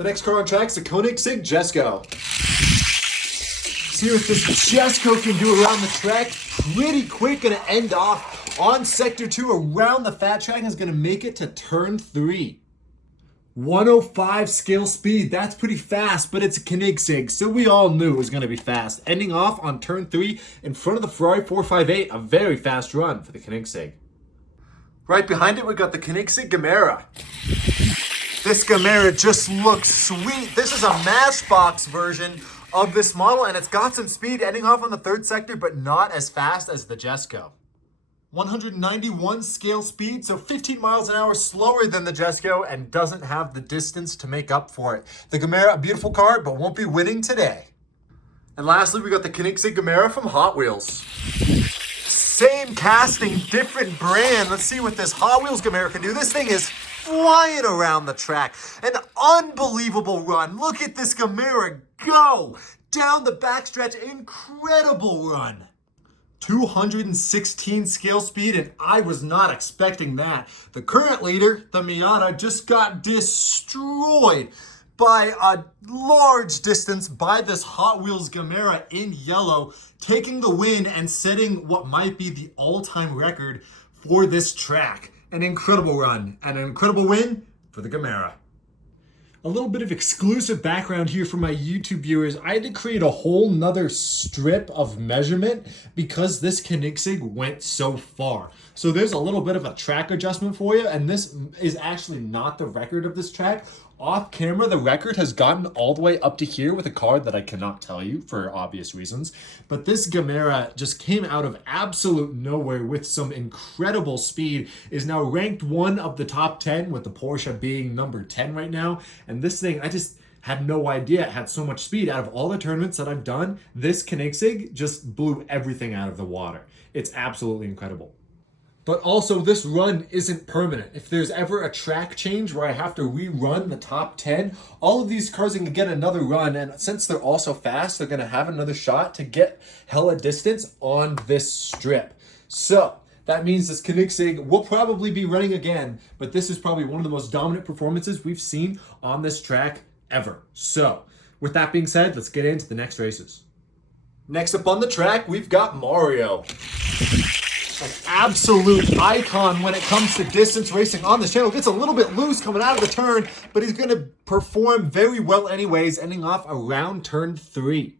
The next car on track is the Koenigsegg Jesko. See what this Jesko can do around the track. Pretty quick, gonna end off on sector 2 around the fat track and is gonna make it to turn 3. 105 scale speed, that's pretty fast, but it's a Koenigsegg, so we all knew it was gonna be fast. Ending off on turn 3 in front of the Ferrari 458, a very fast run for the Koenigsegg. Right behind it, we got the Koenigsegg Gamera. This Gamera just looks sweet. This is a Matchbox version of this model, and it's got some speed ending off on the 3rd sector, but not as fast as the Jesko. 191 scale speed, so 15 miles an hour slower than the Jesko, and doesn't have the distance to make up for it. The Gamera, a beautiful car, but won't be winning today. And lastly, we got the Koenigsegg Gamera from Hot Wheels. Same casting, different brand. Let's see what this Hot Wheels Gamera can do. This thing is flying around the track. An unbelievable run. Look at this Gamera go down the backstretch. Incredible run. 216 scale speed, and I was not expecting that. The current leader, the Miata, just got destroyed by a large distance by this Hot Wheels Gamera in yellow, taking the win and setting what might be the all-time record for this track. An incredible run and an incredible win for the Gamera. A little bit of exclusive background here for my YouTube viewers. I had to create a whole nother strip of measurement because this Koenigsegg went so far. So there's a little bit of a track adjustment for you, and this is actually not the record of this track. Off camera, the record has gotten all the way up to here with a car that I cannot tell you for obvious reasons. But this Gamera just came out of absolute nowhere with some incredible speed, is now ranked 1 of the top 10, with the Porsche being number 10 right now. And this thing, I just had no idea it had so much speed. Out of all the tournaments that I've done, this Koenigsegg just blew everything out of the water. It's absolutely incredible. But also, this run isn't permanent. If there's ever a track change where I have to rerun the top 10, all of these cars can get another run, and since they're all so fast, they're gonna have another shot to get hella distance on this strip. So that means this Koenigsegg will probably be running again, but this is probably one of the most dominant performances we've seen on this track ever. So with that being said, let's get into the next races. Next up on the track, we've got Mario. An absolute icon when it comes to distance racing on this channel. Gets a little bit loose coming out of the turn, but he's going to perform very well anyways, ending off around turn 3.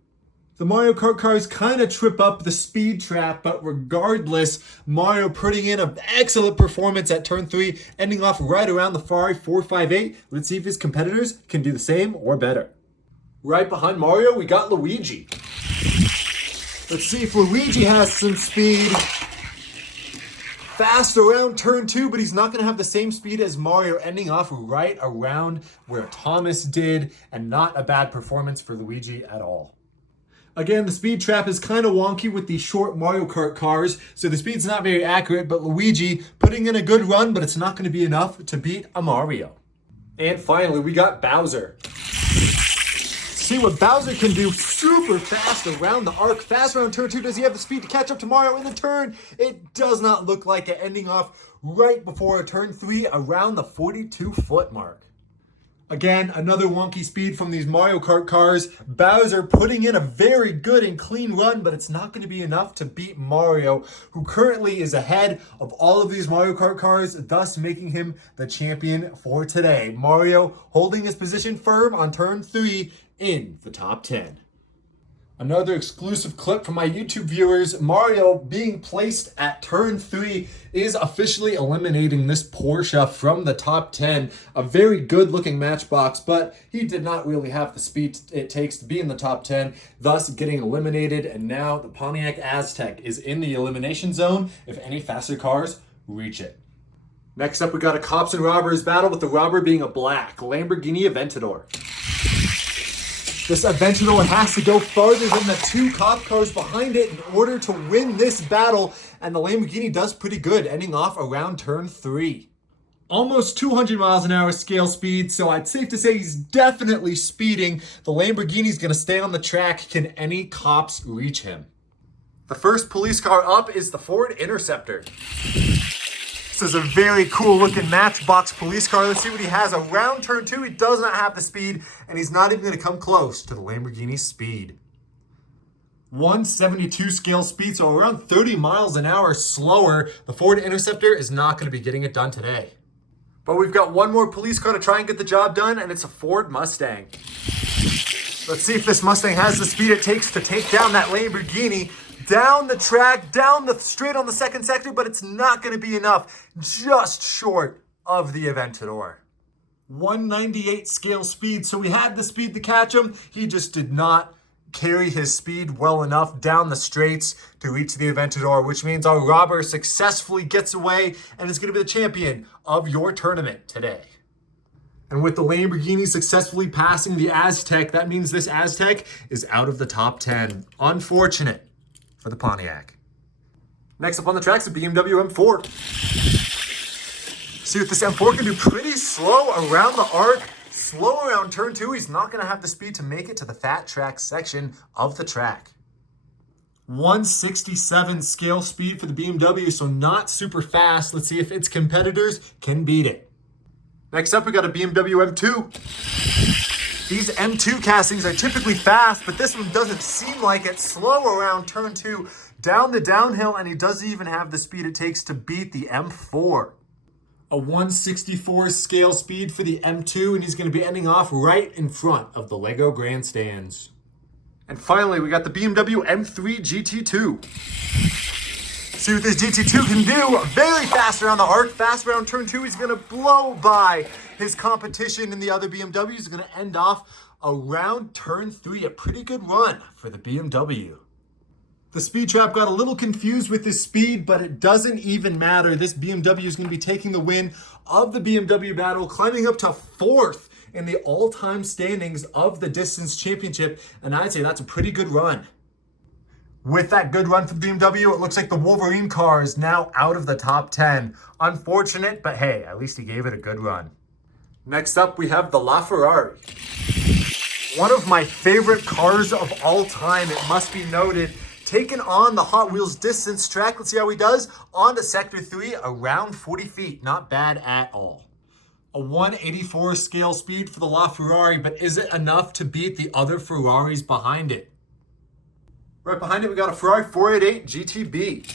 The Mario Kart cars kind of trip up the speed trap, but regardless, Mario putting in an excellent performance at turn 3, ending off right around the Ferrari 458. Let's see if his competitors can do the same or better. Right behind Mario, we got Luigi. Let's see if Luigi has some speed. Fast around turn 2, but he's not going to have the same speed as Mario, ending off right around where Thomas did, and not a bad performance for Luigi at all. Again, the speed trap is kind of wonky with these short Mario Kart cars, so the speed's not very accurate, but Luigi putting in a good run, but it's not going to be enough to beat a Mario. And finally, we got Bowser. See what Bowser can do. Super fast around the arc, fast around turn 2. Does he have the speed to catch up to Mario in the turn? It does not look like it, ending off right before turn 3 around the 42-foot mark. Again, another wonky speed from these Mario Kart cars. Bowser putting in a very good and clean run, but it's not going to be enough to beat Mario, who currently is ahead of all of these Mario Kart cars, thus making him the champion for today. Mario holding his position firm on turn 3 in the top 10. Another exclusive clip from my YouTube viewers. Mario being placed at turn 3 is officially eliminating this Porsche from the top 10. A very good looking Matchbox, but he did not really have the speed it takes to be in the top 10, thus getting eliminated. And now the Pontiac Aztek is in the elimination zone if any faster cars reach it. Next up, we got a cops and robbers battle, with the robber being a black Lamborghini Aventador. This Aventador has to go farther than the 2 cop cars behind it in order to win this battle, and the Lamborghini does pretty good, ending off around turn 3. Almost 200 miles an hour scale speed, so I'd safe to say he's definitely speeding. The Lamborghini's gonna stay on the track. Can any cops reach him? The first police car up is the Ford Interceptor. This is a very cool looking Matchbox police car. Let's see what he has around turn 2. He does not have the speed, and he's not even going to come close to the Lamborghini's speed. 172 scale speed, so around 30 miles an hour slower. The Ford Interceptor is not going to be getting it done today. But we've got one more police car to try and get the job done, and it's a Ford Mustang. Let's see if this Mustang has the speed it takes to take down that Lamborghini. Down the track, down the straight on the second sector, but it's not going to be enough. Just short of the Aventador. 198 scale speed, so we had the speed to catch him. He just did not carry his speed well enough down the straights to reach the Aventador, which means our robber successfully gets away and is going to be the champion of your tournament today. And with the Lamborghini successfully passing the Aztek, that means this Aztek is out of the top 10. Unfortunate for the Pontiac. Next up on the track is the BMW M4. See what this M4 can do. Pretty slow around the arc. Slow around turn 2. He's not going to have the speed to make it to the fat track section of the track. 167 scale speed for the BMW, so not super fast. Let's see if its competitors can beat it. Next up, we got a BMW M2. These M2 castings are typically fast, but this one doesn't seem like it. Slow around turn 2, down the downhill, and he doesn't even have the speed it takes to beat the M4. A 164 scale speed for the M2, and he's going to be ending off right in front of the Lego grandstands. And finally, we got the BMW M3 GT2. See what this GT2 can do. Very fast around the arc, fast around turn 2. He's going to blow by his competition in the other BMW. He's going to end off around turn 3. A pretty good run for the BMW. The speed trap got a little confused with his speed, but it doesn't even matter. This BMW is going to be taking the win of the BMW battle, climbing up to 4th in the all-time standings of the distance championship, and I'd say that's a pretty good run. With that good run for the BMW, it looks like the Wolverine car is now out of the top 10. Unfortunate, but hey, at least he gave it a good run. Next up, we have the LaFerrari. One of my favorite cars of all time, it must be noted. Taking on the Hot Wheels distance track. Let's see how he does. On to Sector 3, around 40 feet. Not bad at all. A 184 scale speed for the LaFerrari, but is it enough to beat the other Ferraris behind it? Right behind it, we got a Ferrari 488 GTB.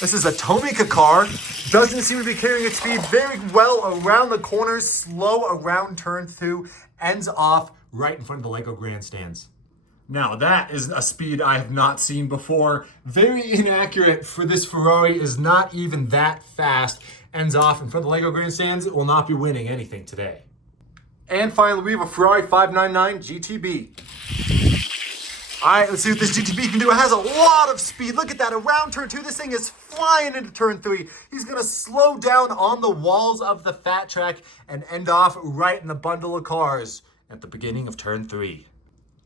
This is a Tomica car. Doesn't seem to be carrying its speed very well around the corners. Slow around turn 2. Ends off right in front of the Lego grandstands. Now that is a speed I have not seen before. Very inaccurate for this Ferrari, is not even that fast. Ends off in front of the Lego grandstands. It will not be winning anything today. And finally, we have a Ferrari 599 GTB. All right, let's see what this GTB can do. It has a lot of speed. Look at that, around turn 2. This thing is flying into turn 3. He's gonna slow down on the walls of the fat track and end off right in the bundle of cars at the beginning of turn 3.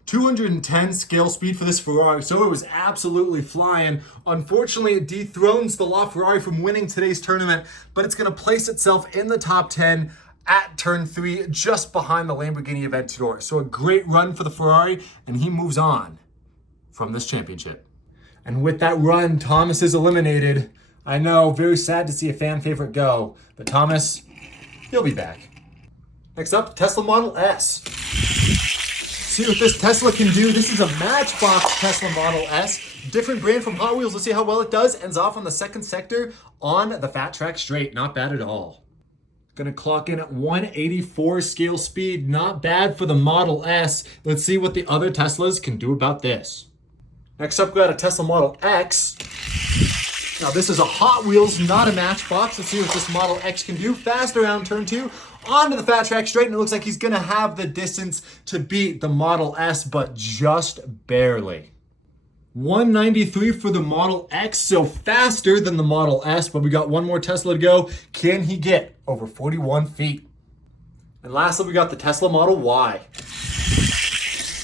210 scale speed for this Ferrari, so it was absolutely flying. Unfortunately, it dethrones the LaFerrari from winning today's tournament, but it's going to place itself in the top 10 at turn 3, just behind the Lamborghini Aventador. So a great run for the Ferrari, and he moves on from this championship. And with that run, Thomas is eliminated. I know, very sad to see a fan favorite go, but Thomas, he'll be back. Next up, Tesla Model S. See what this Tesla can do. This is a Matchbox Tesla Model S. Different brand from Hot Wheels. Let's see how well it does. Ends off on the second sector on the fat track straight. Not bad at all. Gonna clock in at 184 scale speed. Not bad for the Model S. Let's see what the other Teslas can do about this. Next up, we got a Tesla Model X. Now this is a Hot Wheels, not a Matchbox. Let's see what this Model X can do. Fast around turn 2. Onto the fat track straight, and it looks like he's gonna have the distance to beat the Model S, but just barely. 193 for the Model X, so faster than the Model S, but we got one more Tesla to go. Can he get over 41 feet? And lastly, we got the Tesla Model Y.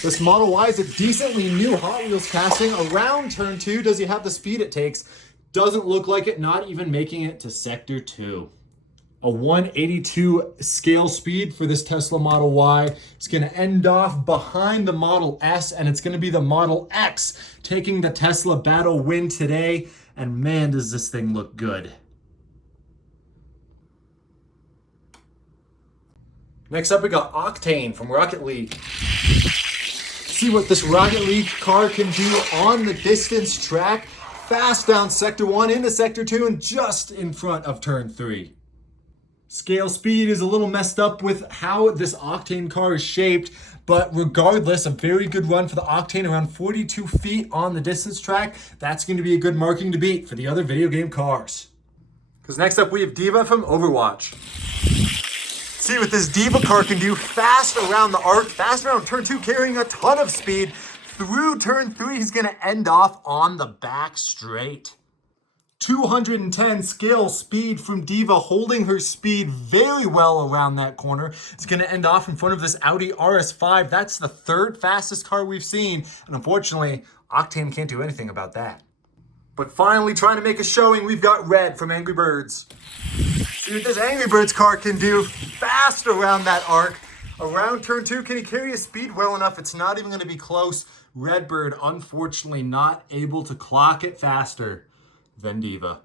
This Model Y is a decently new Hot Wheels casting around turn 2. Does he have the speed it takes? Doesn't look like it, not even making it to Sector 2. A 182 scale speed for this Tesla Model Y. It's going to end off behind the Model S, and it's going to be the Model X taking the Tesla battle win today. And man, does this thing look good. Next up, we got Octane from Rocket League. See what this Rocket League car can do on the distance track. Fast down Sector 1 into Sector 2 and just in front of Turn 3. Scale speed is a little messed up with how this Octane car is shaped, but regardless, a very good run for the Octane, around 42 feet on the distance track. That's going to be a good marking to beat for the other video game cars. Because next up, we have Diva from Overwatch. See what this Diva car can do. Fast around the arc, fast around Turn 2, carrying a ton of speed. Through Turn 3, he's going to end off on the back straight. 210 scale speed from Diva, holding her speed very well around that corner. It's going to end off in front of this Audi RS5. That's the third fastest car we've seen. And unfortunately, Octane can't do anything about that. But finally, trying to make a showing, we've got Red from Angry Birds. See what this Angry Birds car can do. Fast around that arc. Around Turn 2, can he carry his speed well enough? It's not even going to be close. Redbird, unfortunately, not able to clock it faster than Diva.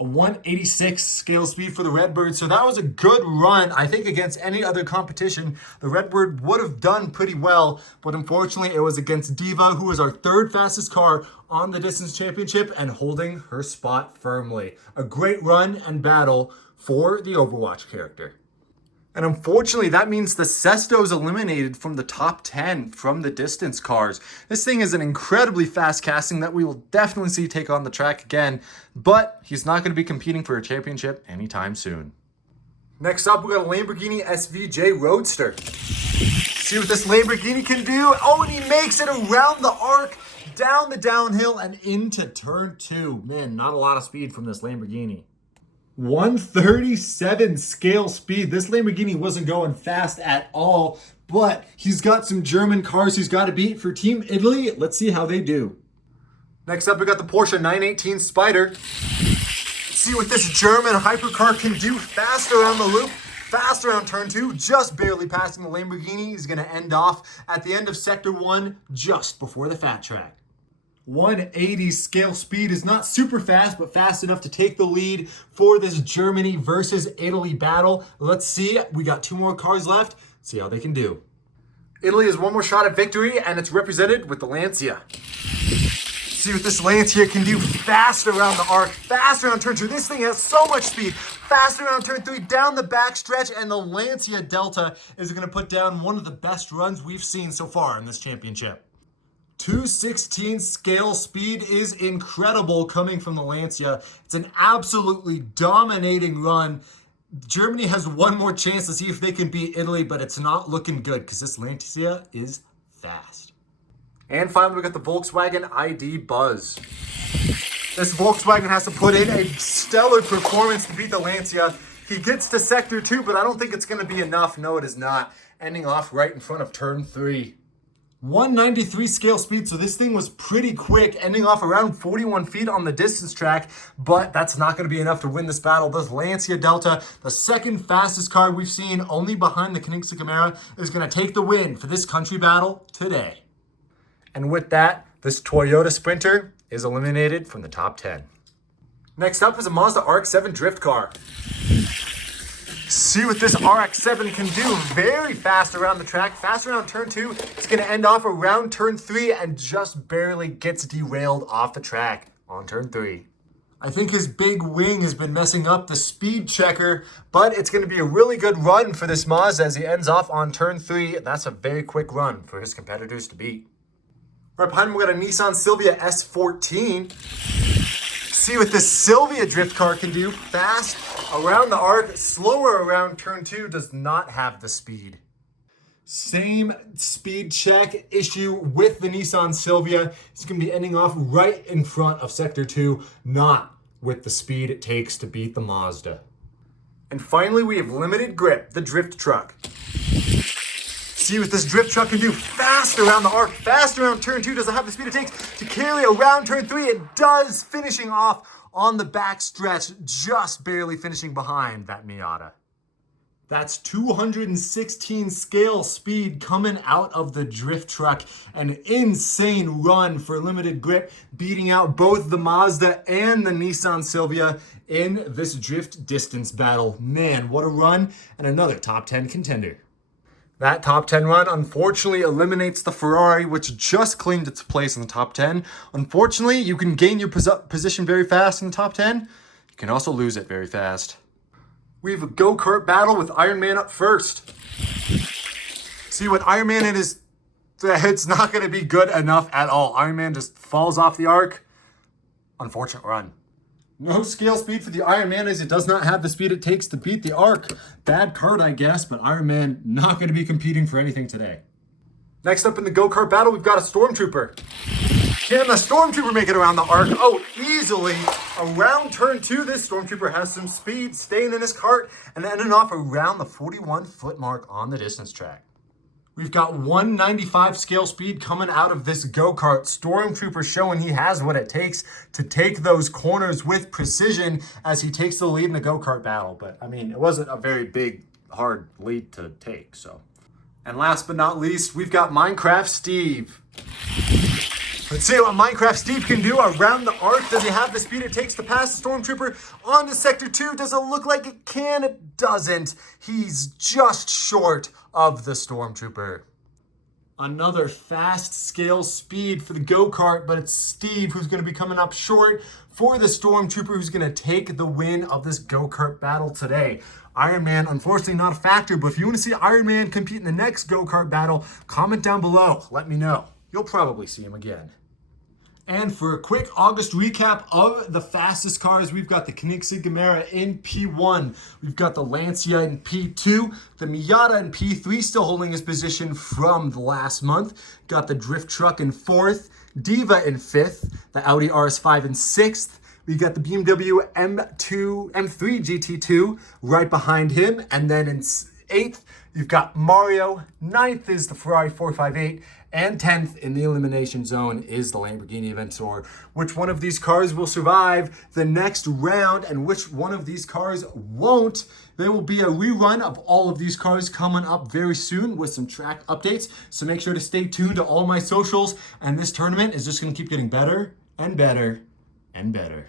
A 186 scale speed for the Redbird, so that was a good run. I think against any other competition, the Redbird would have done pretty well, but unfortunately it was against Diva, who was our third fastest car on the distance championship and holding her spot firmly. A great run and battle for the Overwatch character. And unfortunately, that means the Sesto's eliminated from the top 10 from the distance cars. This thing is an incredibly fast casting that we will definitely see take on the track again, but he's not going to be competing for a championship anytime soon. Next up, we got a Lamborghini SVJ Roadster. See what this Lamborghini can do. Oh, and he makes it around the arc, down the downhill, and into Turn 2. Man, not a lot of speed from this Lamborghini. 137 scale speed. This Lamborghini wasn't going fast at all, but he's got some German cars he's got to beat for Team Italy. Let's see how they do. Next up, we got the Porsche 918 Spider. See what this German hypercar can do. Fast around the loop, fast around Turn 2, just barely passing the Lamborghini. He's going to end off at the end of Sector 1, just before the fat track. 180 scale speed is not super fast, but fast enough to take the lead for this Germany versus Italy battle. Let's see. We got two more cars left. See how they can do. Italy has one more shot at victory, and it's represented with the Lancia. See what this Lancia can do. Fast around the arc, fast around Turn 2. This thing has so much speed. Fast around Turn 3, down the back stretch, and the Lancia Delta is going to put down one of the best runs we've seen so far in this championship. 216 scale speed is incredible coming from the Lancia. It's an absolutely dominating run. Germany has one more chance to see if they can beat Italy, but it's not looking good because this Lancia is fast. And finally, we got the Volkswagen ID Buzz. This Volkswagen has to put in a stellar performance to beat the Lancia. He gets to Sector 2, but I don't think it's going to be enough. No, it is not. Ending off right in front of Turn 3. 193 scale speed, so this thing was pretty quick, ending off around 41 feet on the distance track, but that's not going to be enough to win this battle. This Lancia Delta, the second fastest car we've seen, only behind the Koenigsegg, is going to take the win for this country battle today. And with that, this Toyota Sprinter is eliminated from the top 10. Next up is a Mazda RX-7 drift car. See what this RX-7 can do. Very fast around the track, fast around Turn 2. It's going to end off around Turn 3 and just barely gets derailed off the track on Turn 3. I think his big wing has been messing up the speed checker, but it's going to be a really good run for this Mazda as he ends off on Turn 3. That's a very quick run for his competitors to beat. Right behind him, we got a Nissan Silvia S14. See what this Silvia drift car can do. Fast around the arc, slower around Turn 2, does not have the speed. Same speed check issue with the Nissan Silvia. It's going to be ending off right in front of Sector 2, not with the speed it takes to beat the Mazda. And finally, we have Limited Grip, the drift truck. See what this drift truck can do. Fast around the arc, fast around Turn 2. Does it have the speed it takes to carry around Turn 3? It does, finishing off on the back stretch, just barely finishing behind that Miata. That's 216 scale speed coming out of the drift truck. An insane run for Limited Grip, beating out both the Mazda and the Nissan Silvia in this drift distance battle. Man, what a run, and another top 10 contender. That top 10 run unfortunately eliminates the Ferrari, which just claimed its place in the top 10. Unfortunately, you can gain your position very fast in the top 10. You can also lose it very fast. We have a go-kart battle with Iron Man up first. See, what Iron Man it's not going to be good enough at all. Iron Man just falls off the arc. Unfortunate run. No scale speed for the Iron Man as it does not have the speed it takes to beat the arc. Bad card, I guess, but Iron Man not going to be competing for anything today. Next up in the go-kart battle, we've got a Stormtrooper. Can the Stormtrooper make it around the arc? Oh, easily. Around turn 2, this Stormtrooper has some speed, staying in his cart and ending off around the 41-foot mark on the distance track. We've got 195 scale speed coming out of this go-kart. Stormtrooper showing he has what it takes to take those corners with precision as he takes the lead in the go-kart battle. But, I mean, it wasn't a very big, hard lead to take, so. And last but not least, we've got Minecraft Steve. Let's see what Minecraft Steve can do around the arc. Does he have the speed it takes to pass the Stormtrooper onto Sector 2? Does it look like it can? It doesn't. He's just short of the Stormtrooper. Another fast scale speed for the go-kart, but it's Steve who's going to be coming up short for the Stormtrooper who's going to take the win of this go-kart battle today. Iron Man, unfortunately not a factor, but if you want to see Iron Man compete in the next go-kart battle, comment down below. Let me know. You'll probably see him again. And for a quick August recap of the fastest cars, we've got the Koenigsegg in P1. We've got the Lancia in P2. The Miata in P3 still holding his position from the last month. Got the Drift Truck in 4th. Diva in 5th. The Audi RS5 in 6th. We got the BMW M3 GT2 right behind him. And then in 8th, you've got Mario. 9th is the Ferrari 458. And 10th in the elimination zone is the Lamborghini Aventador. Which one of these cars will survive the next round and which one of these cars won't? There will be a rerun of all of these cars coming up very soon with some track updates. So make sure to stay tuned to all my socials. And this tournament is just going to keep getting better and better and better.